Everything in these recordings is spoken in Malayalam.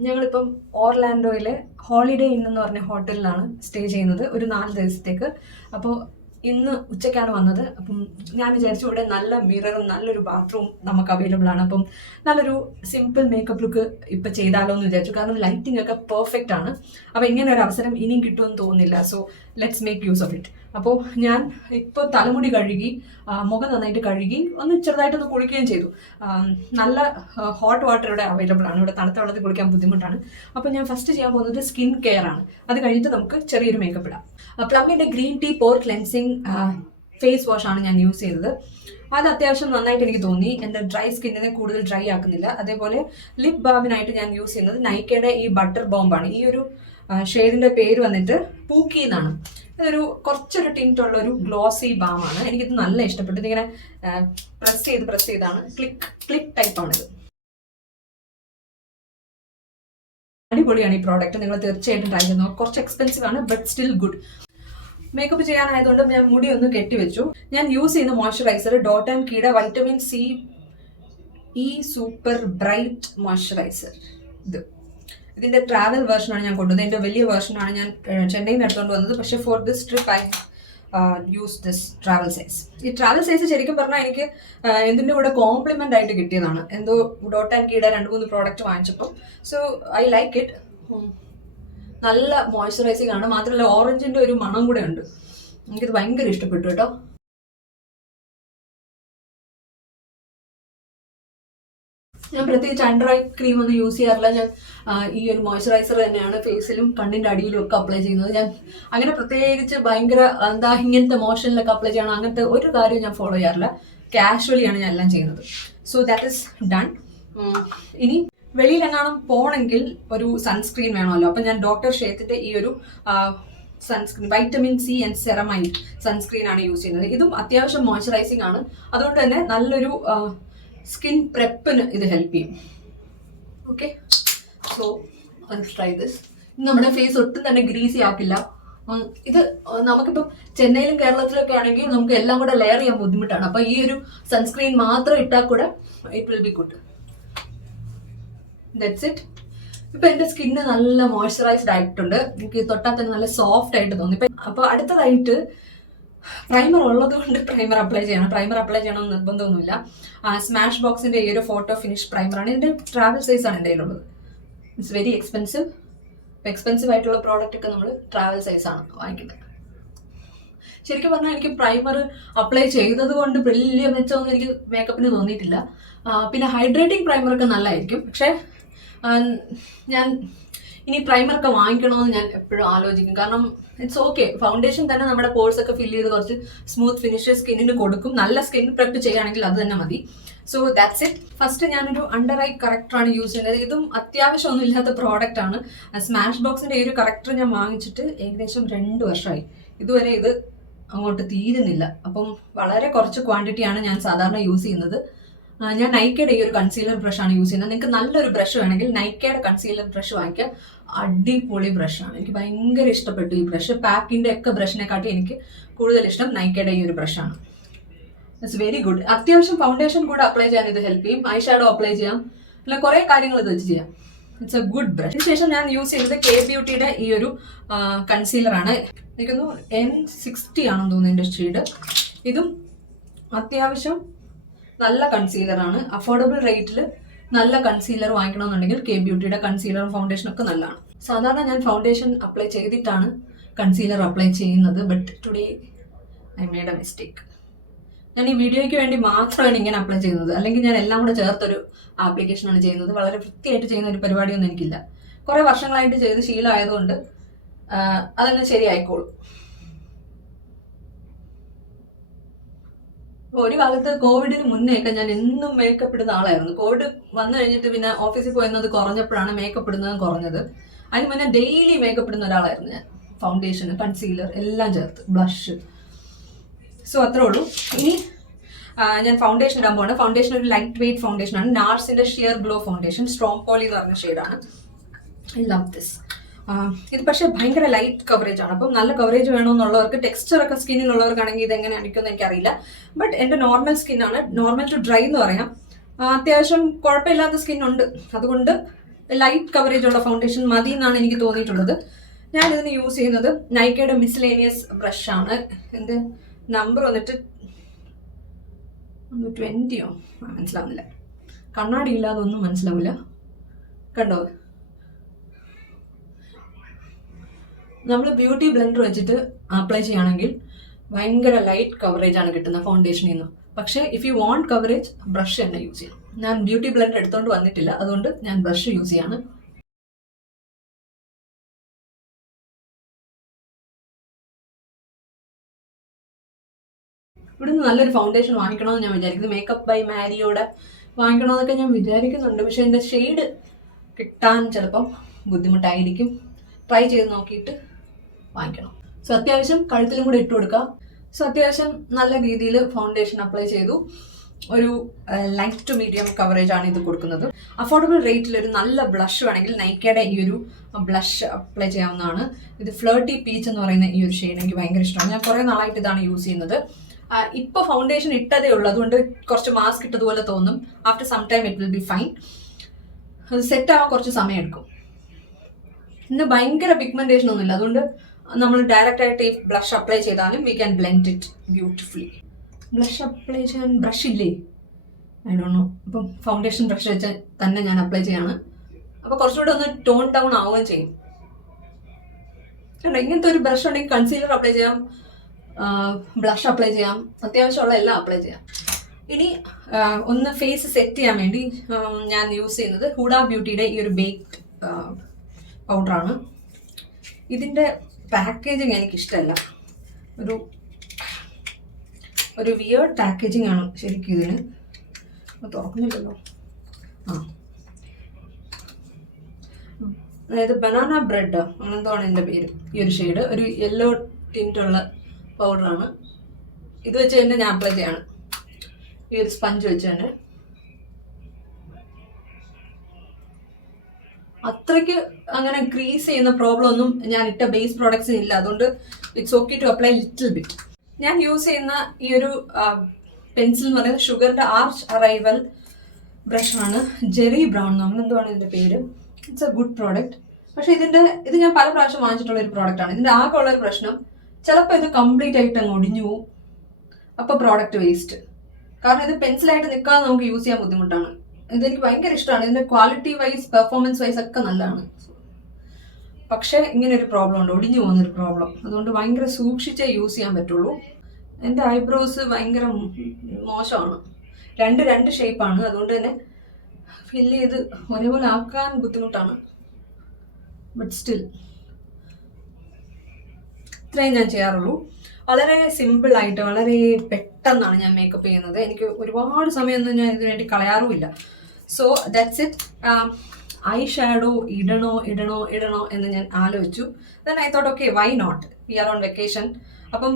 ഞങ്ങളിപ്പം ഓർലാൻഡോയിലെ ഹോളിഡേ ഇൻ പറഞ്ഞ ഹോട്ടലിലാണ് സ്റ്റേ ചെയ്യുന്നത്. ഒരു നാല് ദിവസത്തേക്ക്. അപ്പോൾ ഇന്ന് ഉച്ചയ്ക്കാണ് വന്നത്. അപ്പം ഞാൻ വിചാരിച്ചു ഇവിടെ നല്ല മിററും നല്ലൊരു ബാത്റൂം നമുക്ക് അവൈലബിൾ ആണ്. അപ്പം നല്ലൊരു സിമ്പിൾ മേക്കപ്പ് ലുക്ക് ഇപ്പം ചെയ്താലോ എന്ന് വിചാരിച്ചു. കാരണം ലൈറ്റിംഗ് ഒക്കെ പെർഫെക്റ്റ് ആണ്. അപ്പോൾ ഇങ്ങനെ ഒരു അവസരം ഇനിയും കിട്ടുമെന്ന് തോന്നുന്നില്ല. So let's make use of it അപ്പോൾ ഞാൻ ഇപ്പോൾ തലമുടി കഴുകി മുഖം നന്നായിട്ട് കഴുകി ഒന്ന് ചെറുതായിട്ടൊന്ന് കുളിക്കുകയും ചെയ്തു. നല്ല ഹോട്ട് വാട്ടർ ഇവിടെ അവൈലബിൾ ആണ്. ഇവിടെ തണുത്ത വെള്ളത്തിൽ കുളിക്കാൻ ബുദ്ധിമുട്ടാണ്. അപ്പോൾ ഞാൻ ഫസ്റ്റ് ചെയ്യാൻ പോകുന്നത് സ്കിൻ കെയർ ആണ്. അത് കഴിഞ്ഞിട്ട് നമുക്ക് ചെറിയൊരു മേക്കപ്പ് ഇടാം. പ്ലമ്മിന്റെ green tea pore cleansing face wash ആണ് ഞാൻ യൂസ് ചെയ്തത്. അത് അത്യാവശ്യം നന്നായിട്ട് എനിക്ക് തോന്നി. എന്റെ ഡ്രൈ സ്കിന്നിനെ കൂടുതൽ ഡ്രൈ ആക്കുന്നില്ല. അതേപോലെ ലിപ് ബാമിനായിട്ട് ഞാൻ യൂസ് ചെയ്യുന്നത് നൈക്കയുടെ ഈ ബട്ടർ ബോംബാണ് ഈ ഒരു ഷെയ്ഡിന്റെ പേര് വന്നിട്ട് പൂക്കി എന്നാണ്. ഇതൊരു കുറച്ചൊരു ടിന്റ് ഉള്ള ഒരു ഗ്ലോസി ബാമാണ് എനിക്കിത് നല്ല ഇഷ്ടപ്പെട്ടു. ഇതിങ്ങനെ പ്രസ് ചെയ്ത് പ്രസ് ചെയ്താണ്. ക്ലിക്ക് ക്ലിക്ക് ടൈപ്പാണിത് അടിപൊളിയാണ് ഈ പ്രോഡക്റ്റ് നിങ്ങൾ തീർച്ചയായിട്ടും ട്രൈ ചെയ്യുന്നു കുറച്ച് എക്സ്പെൻസീവ് ആണ് ബട്ട് സ്റ്റിൽ ഗുഡ് മേക്കപ്പ് ചെയ്യാനായതുകൊണ്ട് ഞാൻ മുടി ഒന്ന് കെട്ടിവെച്ചു. ഞാൻ യൂസ് ചെയ്യുന്ന moisturiser Dot and Key vitamin C E super bright moisturiser ഇത്. ഇതിന്റെ ട്രാവൽ വേർഷനാണ് ഞാൻ കൊണ്ടുവന്നത്. ഇതിന്റെ വലിയ വേർഷനാണ് ഞാൻ ചെന്നൈയിൽ നിന്ന് എടുത്തുകൊണ്ട് വന്നത്. പക്ഷേ for this trip I use this travel size ഈ ട്രാവൽ സൈസ് ശരിക്കും പറഞ്ഞാൽ എനിക്ക് എന്തിന്റെ കൂടെ കോംപ്ലിമെന്റ് ആയിട്ട് കിട്ടിയതാണ്. എന്തോ ഡോട്ട് ആൻഡ് കീട രണ്ട് മൂന്ന് പ്രോഡക്റ്റ് വാങ്ങിച്ചപ്പോൾ സോ ഐ ലൈക്ക് ഇറ്റ് നല്ല മോയ്സ്ചറൈസിങ് ആണ്. മാത്രമല്ല ഓറഞ്ചിന്റെ ഒരു മണം കൂടെ ഉണ്ട്. എനിക്കിത് ഭയങ്കര ഇഷ്ടപ്പെട്ടു കേട്ടോ. ഞാൻ പ്രത്യേകിച്ച് അണ്ടർ ഐ ക്രീം ഒന്നും യൂസ് ചെയ്യാറില്ല. ഞാൻ ഈ ഒരു മോയ്സ്ചറൈസർ തന്നെയാണ് ഫേസിലും കണ്ണിന്റെ അടിയിലും ഒക്കെ അപ്ലൈ ചെയ്യുന്നത്. ഞാൻ അങ്ങനെ പ്രത്യേകിച്ച് ഭയങ്കര എന്താ ഇങ്ങനത്തെ മോഷനിലൊക്കെ അപ്ലൈ ചെയ്യണം അങ്ങനത്തെ ഒരു കാര്യവും ഞാൻ ഫോളോ ചെയ്യാറില്ല. കാഷ്വലിയാണ് ഞാൻ എല്ലാം ചെയ്യുന്നത്. സോ ദാറ്റ് ഇസ് ഡൺ ഇനി വെളിയിലെങ്ങാനും പോണെങ്കിൽ ഒരു സൺസ്ക്രീൻ വേണമല്ലോ. അപ്പം ഞാൻ ഡോക്ടർ ഷേത്തിന്റെ ഈ ഒരു sunscreen vitamin C and ceramide sunscreen ആണ് യൂസ് ചെയ്യുന്നത്. ഇതും അത്യാവശ്യം മോയ്സ്ചറൈസിങ് ആണ്. അതുകൊണ്ട് തന്നെ നല്ലൊരു സ്കിൻ പ്രെപ്പിന് ഇത് ഹെൽപ്പ് ചെയ്യും. ഓക്കെ സോ ട്രൈ ദിസ് നമ്മുടെ ഫേസ് ഒട്ടും തന്നെ ഗ്രീസി ആക്കില്ല. ഇത് നമുക്കിപ്പം ചെന്നൈയിലും കേരളത്തിലും ഒക്കെ ആണെങ്കിൽ നമുക്ക് എല്ലാം കൂടെ ലെയർ ചെയ്യാൻ ബുദ്ധിമുട്ടാണ്. അപ്പൊ ഈ ഒരു സൺസ്ക്രീൻ മാത്രം ഇട്ടാൽ കൂടെ it will be good that's it ഇപ്പൊ എന്റെ സ്കിന്ന് നല്ല മോയ്സ്ചറൈസ്ഡ് ആയിട്ടുണ്ട്. എനിക്ക് തൊട്ടാൽ തന്നെ നല്ല സോഫ്റ്റ് ആയിട്ട് തോന്നി. അപ്പൊ അടുത്തതായിട്ട് പ്രൈമർ ഉള്ളത് കൊണ്ട് പ്രൈമർ അപ്ലൈ ചെയ്യണം. പ്രൈമർ അപ്ലൈ ചെയ്യണം എന്ന് നിർബന്ധമൊന്നുമില്ല. സ്മാഷ് ബോക്സിന്റെ ഈ ഒരു ഫോട്ടോ ഫിനിഷ് പ്രൈമറാണ് ഇതിന്റെ ട്രാവൽ സൈസ് ആണ് എന്റെ കയ്യിലുള്ളത്. ഇറ്റ്സ് വെരി എക്സ്പെൻസീവ് എക്സ്പെൻസീവ് ആയിട്ടുള്ള പ്രോഡക്റ്റ് ഒക്കെ നമ്മൾ ട്രാവൽ സൈസ് ആണ് വാങ്ങിക്കുന്നത്. ശരിക്കും പറഞ്ഞാൽ എനിക്ക് പ്രൈമർ അപ്ലൈ ചെയ്തത് കൊണ്ട് വലിയ മെച്ചമൊന്നും എനിക്ക് മേക്കപ്പിന് തോന്നിയിട്ടില്ല. പിന്നെ ഹൈഡ്രേറ്റിംഗ് പ്രൈമർ ഒക്കെ നല്ലതായിരിക്കും. പക്ഷേ ഞാൻ ഇനി പ്രൈമർ ഒക്കെ വാങ്ങിക്കണമെന്ന് ഞാൻ എപ്പോഴും ആലോചിക്കും. കാരണം ഇറ്റ്സ് ഓക്കെ ഫൗണ്ടേഷൻ തന്നെ നമ്മുടെ പോഴ്സ് ഒക്കെ ഫില്ല് ചെയ്ത് കുറച്ച് സ്മൂത്ത് ഫിനിഷ് സ്കിന്നിന് കൊടുക്കും. നല്ല സ്കിൻ പ്രെപ്പ് ചെയ്യുകയാണെങ്കിൽ അത് തന്നെ മതി. സോ ദാറ്റ്സ് ഇറ്റ് ഫസ്റ്റ് ഞാനൊരു അണ്ടർ ഐ കറക്ടറാണ് യൂസ് ചെയ്യുന്നത്. ഇതും അത്യാവശ്യമൊന്നും ഇല്ലാത്ത പ്രോഡക്റ്റ് ആണ്. സ്മാഷ് ബോക്സിന്റെ ഈ ഒരു കറക്ടർ ഞാൻ വാങ്ങിച്ചിട്ട് ഏകദേശം രണ്ട് വർഷമായി ഇതുവരെ ഇത് അങ്ങോട്ട് തീരുന്നില്ല. അപ്പം വളരെ കുറച്ച് ക്വാണ്ടിറ്റിയാണ് ഞാൻ സാധാരണ യൂസ് ചെയ്യുന്നത്. ഞാൻ നൈക്കയുടെ ഈ ഒരു കൺസീലർ ബ്രഷ് ആണ് യൂസ് ചെയ്യുന്നത്. നിങ്ങൾക്ക് നല്ലൊരു ബ്രഷ് വേണമെങ്കിൽ നൈക്കയുടെ കൺസീലർ ബ്രഷ് വാങ്ങിക്കുക അടിപൊളി ബ്രഷാണ് എനിക്ക് ഭയങ്കര ഇഷ്ടപ്പെട്ടു ഈ ബ്രഷ് പാക്കിന്റെ ഒക്കെ ബ്രഷിനെക്കാട്ടി എനിക്ക് കൂടുതൽ ഇഷ്ടം നൈക്കയുടെ ഈ ഒരു ബ്രഷാണ് ഇറ്റ്സ് വെരി ഗുഡ് അത്യാവശ്യം ഫൗണ്ടേഷൻ കൂടെ അപ്ലൈ ചെയ്യാൻ ഇത് ഹെൽപ്പ് ചെയ്യും. ഐ ഷാഡോ അപ്ലൈ ചെയ്യാം. അല്ല കുറേ കാര്യങ്ങൾ ഇത് വെച്ച് ചെയ്യാം. ഇറ്റ്സ് എ ഗുഡ് ബ്രഷ് അതിനുശേഷം ഞാൻ യൂസ് ചെയ്തത് കെ ബ്യൂട്ടിയുടെ ഈ ഒരു കൺസീലർ ആണ്. എനിക്കൊന്നു എൻ സിക്സ്റ്റി ആണെന്ന് തോന്നുന്നു എന്റെ ഷെയ്ഡ് ഇതും അത്യാവശ്യം നല്ല കൺസീലർ ആണ്. അഫോർഡബിൾ റേറ്റിൽ നല്ല കൺസീലർ വാങ്ങിക്കണമെന്നുണ്ടെങ്കിൽ കെ ബ്യൂട്ടിയുടെ കൺസീലറും ഫൗണ്ടേഷനും ഒക്കെ നല്ലതാണ്. സാധാരണ ഞാൻ ഫൗണ്ടേഷൻ അപ്ലൈ ചെയ്തിട്ടാണ് കൺസീലർ അപ്ലൈ ചെയ്യുന്നത് but today I made a mistake ഞാൻ ഈ വീഡിയോയ്ക്ക് വേണ്ടി മാത്രമാണ് ഇങ്ങനെ അപ്ലൈ ചെയ്യുന്നത്. അല്ലെങ്കിൽ ഞാൻ എല്ലാം കൂടെ ചേർത്തൊരു ആപ്ലിക്കേഷനാണ് ചെയ്യുന്നത്. വളരെ വൃത്തിയായിട്ട് ചെയ്യുന്ന ഒരു പരിപാടിയൊന്നും എനിക്കില്ല. കുറേ വർഷങ്ങളായിട്ട് ചെയ്ത് ശീലമായതുകൊണ്ട് അതെല്ലാം ശരിയായിക്കോളും. ഒരു കാലത്ത് കോവിഡിന് മുന്നേ ഒക്കെ ഞാൻ എന്നും മേക്കപ്പ് ഇടുന്ന ആളായിരുന്നു. കോവിഡ് വന്നു കഴിഞ്ഞിട്ട് പിന്നെ ഓഫീസിൽ പോയിരുന്നത് കുറഞ്ഞപ്പോഴാണ് മേക്കപ്പ് ഇടുന്നതും കുറഞ്ഞത്. അതിന് മുന്നേ ഡെയിലി മേക്കപ്പ് ഇടുന്ന ഒരാളായിരുന്നു ഞാൻ. ഫൗണ്ടേഷൻ കൺസീലർ എല്ലാം ചേർത്ത് ബ്ലഷ് സോ അത്രേ ഉള്ളൂ. ഇനി ഞാൻ ഫൗണ്ടേഷൻ ഇടാൻ പോവാണ്. ഫൗണ്ടേഷൻ ഒരു ലൈറ്റ് വെയിറ്റ് ഫൗണ്ടേഷൻ ആണ്. നാർസിന്റെ sheer glow foundation strong poly എന്ന് പറഞ്ഞ ഷെയ്ഡാണ് ഐ ലവ് ദിസ് ഇത് പക്ഷേ ഭയങ്കര ലൈറ്റ് കവറേജ് ആണ്. അപ്പം നല്ല കവറേജ് വേണമെന്നുള്ളവർക്ക് ടെക്സ്ചർ ഒക്കെ സ്കിന്നിലുള്ളവർക്കാണെങ്കിൽ ഇത് എങ്ങനെ അടിക്കുമെന്ന് എനിക്കറിയില്ല. ബട്ട് എന്റെ നോർമൽ സ്കിന്നാണ് നോർമൽ ടു ഡ്രൈ എന്ന് പറയാം. അത്യാവശ്യം കുഴപ്പമില്ലാത്ത ഉണ്ട്. അതുകൊണ്ട് ലൈറ്റ് കവറേജ് ഉള്ള ഫൗണ്ടേഷൻ മതി എന്നാണ് എനിക്ക് തോന്നിയിട്ടുള്ളത്. ഞാൻ ഇതിന് യൂസ് ചെയ്യുന്നത് നൈക്കയുടെ മിസ്ലേനിയസ് ബ്രഷ് ആണ്. എന്ത് നമ്പർ വന്നിട്ട് ട്വന്റിയോ മനസ്സിലാവുന്നില്ല. കണ്ണാടി ഇല്ലാതൊന്നും മനസ്സിലാവില്ല. കണ്ടോ? നമ്മൾ ബ്യൂട്ടി ബ്ലെൻഡർ വെച്ചിട്ട് അപ്ലൈ ചെയ്യുകയാണെങ്കിൽ ഭയങ്കര ലൈറ്റ് കവറേജ് ആണ് കിട്ടുന്നത് ഫൗണ്ടേഷനിൽ നിന്ന് പക്ഷേ if you want coverage brush തന്നെ യൂസ് ചെയ്യണം ഞാൻ ബ്യൂട്ടി ബ്ലെൻഡർ എടുത്തുകൊണ്ട് വന്നിട്ടില്ല. അതുകൊണ്ട് ഞാൻ ബ്രഷ് യൂസ് ചെയ്യാണ്. ഇവിടുന്ന് നല്ലൊരു ഫൗണ്ടേഷൻ വാങ്ങിക്കണമെന്ന് ഞാൻ വിചാരിക്കുന്നു. മേക്കപ്പ് ബൈ മാരിയോടെ വാങ്ങിക്കണമെന്നൊക്കെ ഞാൻ വിചാരിക്കുന്നുണ്ട്. പക്ഷേ എന്റെ ഷെയ്ഡ് കിട്ടാൻ ചിലപ്പം ബുദ്ധിമുട്ടായിരിക്കും. ട്രൈ ചെയ്ത് നോക്കിയിട്ട് വാങ്ങിക്കണം. സോ അത്യാവശ്യം കഴുത്തിലും കൂടെ ഇട്ട് കൊടുക്കുക സോ അത്യാവശ്യം നല്ല രീതിയിൽ ഫൗണ്ടേഷൻ അപ്ലൈ ചെയ്തു. ഒരു ലൈറ്റ് ടു മീഡിയം കവറേജ് ആണ് ഇത് കൊടുക്കുന്നത്. അഫോർഡബിൾ റേറ്റിൽ ഒരു നല്ല ബ്ലഷ് വേണമെങ്കിൽ നൈക്കയുടെ ഈ ഒരു ബ്ലഷ് അപ്ലൈ ചെയ്യാവുന്നതാണ്. ഇത് ഫ്ലേർട്ടി പീച്ച് എന്ന് പറയുന്ന ഈ ഒരു ഷെയ്ഡ് എനിക്ക് ഭയങ്കര ഇഷ്ടമാണ്. ഞാൻ കുറേ നാളായിട്ട് ഇതാണ് യൂസ് ചെയ്യുന്നത്. ഇപ്പോൾ ഫൗണ്ടേഷൻ ഇട്ടതേ ഉള്ളൂ. അതുകൊണ്ട് കുറച്ച് മാസ്ക് ഇട്ടതുപോലെ തോന്നും. After some time it will be fine set ആവാൻ കുറച്ച് സമയം എടുക്കും. ഇന്ന് ഭയങ്കര പിഗ്മെന്റേഷൻ ഒന്നുമില്ല. അതുകൊണ്ട് നമ്മൾ ഡയറക്റ്റ് ആയിട്ട് ഈ ബ്ലഷ് അപ്ലൈ ചെയ്താലും we can blend it beautifully blush apply ചെയ്യാൻ ബ്രഷ് ഇല്ലേ? ഐ ഡോ നോ അപ്പം ഫൗണ്ടേഷൻ ബ്രഷ് വെച്ച് തന്നെ ഞാൻ അപ്ലൈ ചെയ്യാണ്. അപ്പോൾ കുറച്ചുകൂടെ ഒന്ന് ടോൺ ഡൗൺ ആവുകയും ചെയ്യും. കണ്ടോ ഇങ്ങനത്തെ ഒരു ബ്രഷ് ഉണ്ടെങ്കിൽ കൺസീലർ അപ്ലൈ ചെയ്യാം ബ്ലഷ് അപ്ലൈ ചെയ്യാം അത്യാവശ്യമുള്ള എല്ലാം അപ്ലൈ ചെയ്യാം. ഇനി ഒന്ന് ഫേസ് സെറ്റ് ചെയ്യാൻ വേണ്ടി ഞാൻ യൂസ് ചെയ്യുന്നത് ഹൂഡ ബ്യൂട്ടിയുടെ ഈ ഒരു ബേക്ക് പൗഡറാണ് ഇതിന്റെ പാക്കേജിങ് എനിക്കിഷ്ടമല്ല ഒരു ഒരു വിയേർഡ് പാക്കേജിങ് ആണ് ശരിക്കും ഇതിന്. തുറക്കുന്നില്ലല്ലോ. ആ. അതായത് ബനാന ബ്രെഡ് അങ്ങനെന്തോണ് എന്റെ പേര്? ഈ ഒരു ഷെയ്ഡ് ഒരു യെല്ലോ ടിന്റുള്ള പൗഡറാണ് ഇത് വെച്ച് തന്നെ ഞാൻ അപ്ലൈ ചെയ്യാണ്. ഈ ഒരു സ്പഞ്ച് വെച്ച് തന്നെ. അത്രയ്ക്ക് അങ്ങനെ ക്രീസ് ചെയ്യുന്ന പ്രോബ്ലം ഒന്നും ഞാൻ ഇട്ട ബേസ് പ്രോഡക്ട്സിന് ഇല്ല. അതുകൊണ്ട് it's okay to apply little bit ഞാൻ യൂസ് ചെയ്യുന്ന ഈ ഒരു പെൻസിൽ എന്ന് പറയുന്നത് ഷുഗറിന്റെ ആർച്ച് അറൈവൽ ബ്രഷ് ആണ്. ജെറി ബ്രൗൺ അങ്ങനെ എന്തുവാണ് ഇതിന്റെ പേര്? ഇറ്റ്സ് എ ഗുഡ് പ്രോഡക്റ്റ് പക്ഷെ ഇതിന്റെ ഇത് ഞാൻ പല പ്രാവശ്യം വാങ്ങിച്ചിട്ടുള്ള ഒരു പ്രോഡക്റ്റ് ആണ്. ഇതിന്റെ ആകെ ഉള്ള ഒരു പ്രശ്നം ചിലപ്പോൾ ഇത് കംപ്ലീറ്റ് ആയിട്ട് അങ്ങ് ഒടിഞ്ഞു പോകും അപ്പോൾ പ്രോഡക്റ്റ് വേസ്റ്റ് കാരണം ഇത് പെൻസിലായിട്ട് നിൽക്കാതെ നമുക്ക് യൂസ് ചെയ്യാൻ ബുദ്ധിമുട്ടാണ്. ഇതെനിക്ക് ഭയങ്കര ഇഷ്ടമാണ്. ഇതിന്റെ ക്വാളിറ്റി വൈസ് പെർഫോമൻസ് വൈസ് ഒക്കെ നല്ലതാണ്. പക്ഷേ ഇങ്ങനെ ഒരു പ്രോബ്ലം ഉണ്ട്. ഒടിഞ്ഞു പോകുന്നൊരു പ്രോബ്ലം അതുകൊണ്ട് ഭയങ്കര സൂക്ഷിച്ചേ യൂസ് ചെയ്യാൻ പറ്റുള്ളൂ. എന്റെ ഐബ്രോസ് ഭയങ്കര മോശമാണ്. രണ്ട് രണ്ട് ഷേപ്പാണ് അതുകൊണ്ട് തന്നെ ഫില്ല് ചെയ്ത് ഒരേപോലെ ആക്കാൻ ബുദ്ധിമുട്ടാണ്. ബട്ട് സ്റ്റിൽ ഇത്രയും ഞാൻ ചെയ്യാറുള്ളൂ. വളരെ സിമ്പിൾ ആയിട്ട് വളരെ പെട്ടെന്നാണ് ഞാൻ മേക്കപ്പ് ചെയ്യുന്നത്. എനിക്ക് ഒരുപാട് സമയമൊന്നും ഞാൻ ഇതിനു വേണ്ടി കളയാറുമില്ല. So that's it eye shadow ഇടണോ ഇടണോ ഇടണോ എന്ന് ഞാൻ ആലോചിച്ചു. Then I thought okay why not we are on vacation അപ്പം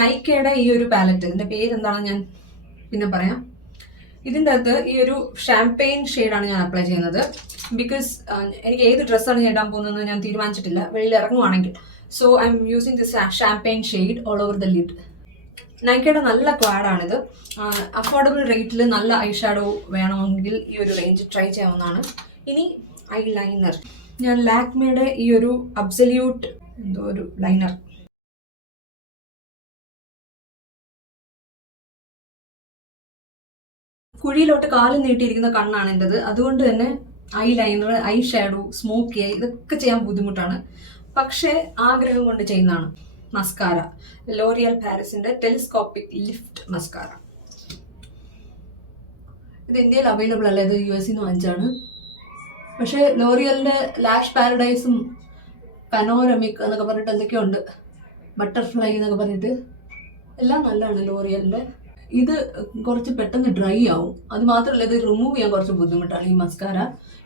നൈക്കയുടെ ഈ ഒരു പാലറ്റ് ഇതിന്റെ പേര് എന്താണെന്ന് ഞാൻ പിന്നെ പറയാം. ഇതിന്റെ അകത്ത് ഈ ഒരു ഷാംപെയിൻ ഷെയ്ഡാണ് ഞാൻ അപ്ലൈ ചെയ്യുന്നത്. ബിക്കോസ് എനിക്ക് ഏത് ഡ്രസ്സാണ് ഞാൻ ഇടാൻ പോകുന്നതെന്ന് ഞാൻ തീരുമാനിച്ചിട്ടില്ല. വെളിയിൽ ഇറങ്ങുവാണെങ്കിൽ. So I am using this champagne shade all over the lid നൈക്കയുടെ നല്ല ക്വാഡാണിത് അഫോർഡബിൾ റേറ്റിൽ നല്ല ഐ ഷാഡോ വേണമെങ്കിൽ ഈ ഒരു റേഞ്ച് ട്രൈ ചെയ്യാവുന്നതാണ്. ഇനി ഐ ലൈനർ ഞാൻ ലാക്മയുടെ ഈ ഒരു അബ്സല്യൂട്ട് എന്തോ ഒരു ലൈനർ കുഴിയിലോട്ട് കാലം നീട്ടിയിരിക്കുന്ന കണ്ണാണ് എന്റെത് അതുകൊണ്ട് തന്നെ eyeliner I shadow smoky ഇതൊക്കെ ചെയ്യാൻ ബുദ്ധിമുട്ടാണ്. പക്ഷേ ആഗ്രഹം കൊണ്ട് ചെയ്യുന്നതാണ്. മസ്കാര ലോറിയൽ പാരിസിന്റെ ടെലിസ്കോപ്പിക് ലിഫ്റ്റ് മസ്കാര ഇത് ഇന്ത്യയിൽ അവൈലബിൾ അല്ല. ഇത് യു എസ് നിന്ന് വാങ്ങിച്ചാണ് പക്ഷേ ലോറിയലിന്റെ ലാഷ് പാരഡൈസും പനോരമിക് എന്നൊക്കെ പറഞ്ഞിട്ട് എന്തൊക്കെയോ ഉണ്ട്. ബട്ടർഫ്ലൈ എന്നൊക്കെ പറഞ്ഞിട്ട്. എല്ലാം നല്ലതാണ് ലോറിയലിന്റെ ഇത് കുറച്ച് പെട്ടെന്ന് ഡ്രൈ ആവും. അത് മാത്രമല്ല ഇത് റിമൂവ് ചെയ്യാൻ കുറച്ച് ബുദ്ധിമുട്ടാണ് ഈ മസ്കാര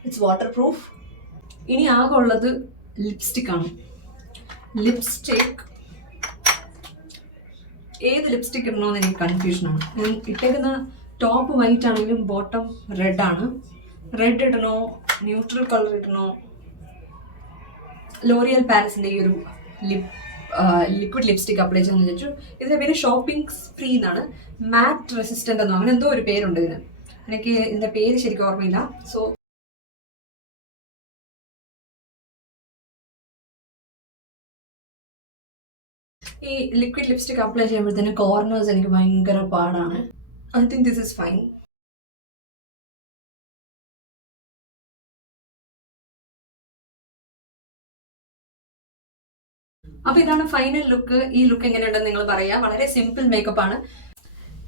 ഇറ്റ്സ് വാട്ടർ പ്രൂഫ് ഇനി ആകെ ഉള്ളത് ലിപ്സ്റ്റിക് ആണ്. ലിപ്സ്റ്റിക് ഏത് ലിപ്സ്റ്റിക് ഇടണമെന്ന് എനിക്ക് കൺഫ്യൂഷനാണ് ഞാൻ ഇട്ടേക്കുന്ന ടോപ്പ് വൈറ്റ് ആണെങ്കിലും ബോട്ടം റെഡ് ആണ്. റെഡ് ഇടണോ? ന്യൂട്രൽ കളർ ഇടണോ? ലോറിയൽ പാരസിന്റെ ഈ ഒരു ലിപ് ലിക്വിഡ് ലിപ്സ്റ്റിക് അപ്ലൈ ചെയ്യാന്ന് വിചാരിച്ചു. ഇതിന്റെ പേര് ഷോപ്പിംഗ് ഫ്രീ എന്നാണ്. മാറ്റ് റെസിസ്റ്റന്റ് എന്നോ? അങ്ങനെ എന്തോ ഒരു പേരുണ്ട് ഇതിന്. എനിക്ക് ഇതിന്റെ പേര് ശരിക്കും ഓർമ്മയില്ല. സോ ഈ ലിക്വിഡ് ലിപ്സ്റ്റിക് അപ്ലൈ ചെയ്യുമ്പോഴത്തേന് കോർണേഴ്സ് എനിക്ക് ഭയങ്കര പാടാണ്. I think this is fine അപ്പൊ ഇതാണ് ഫൈനൽ ലുക്ക് ഈ ലുക്ക് എങ്ങനെയുണ്ടെന്ന് നിങ്ങൾ പറയാ. വളരെ സിമ്പിൾ മേക്കപ്പ് ആണ്.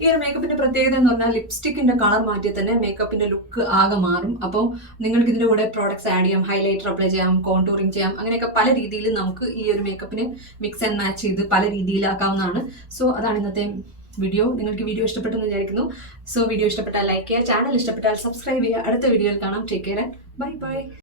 ഈ ഒരു മേക്കപ്പിന്റെ പ്രത്യേകത എന്ന് പറഞ്ഞാൽ ലിപ്സ്റ്റിക്കിന്റെ കളർ മാറ്റി തന്നെ മേക്കപ്പിന്റെ ലുക്ക് ആകെ മാറും. അപ്പോൾ നിങ്ങൾക്ക് ഇതിന്റെ കൂടെ പ്രോഡക്ട്സ് ആഡ് ചെയ്യാം ഹൈലൈറ്റർ അപ്ലൈ ചെയ്യാം കോണ്ടൂറിങ് ചെയ്യാം അങ്ങനെയൊക്കെ പല രീതിയിൽ നമുക്ക് ഈ ഒരു മേക്കപ്പിന് മിക്സ് ആൻഡ് മാച്ച് ചെയ്ത് പല രീതിയിലാക്കാവുന്നതാണ്. സോ അതാണ് ഇന്നത്തെ വീഡിയോ നിങ്ങൾക്ക് വീഡിയോ ഇഷ്ടപ്പെട്ടെന്ന് വിചാരിക്കുന്നു. സോ വീഡിയോ ഇഷ്ടപ്പെട്ടാൽ ലൈക്ക് ചെയ്യുക ചാനൽ ഇഷ്ടപ്പെട്ടാൽ സബ്സ്ക്രൈബ് ചെയ്യുക. അടുത്ത വീഡിയോയിൽ കാണാം. Take care bye bye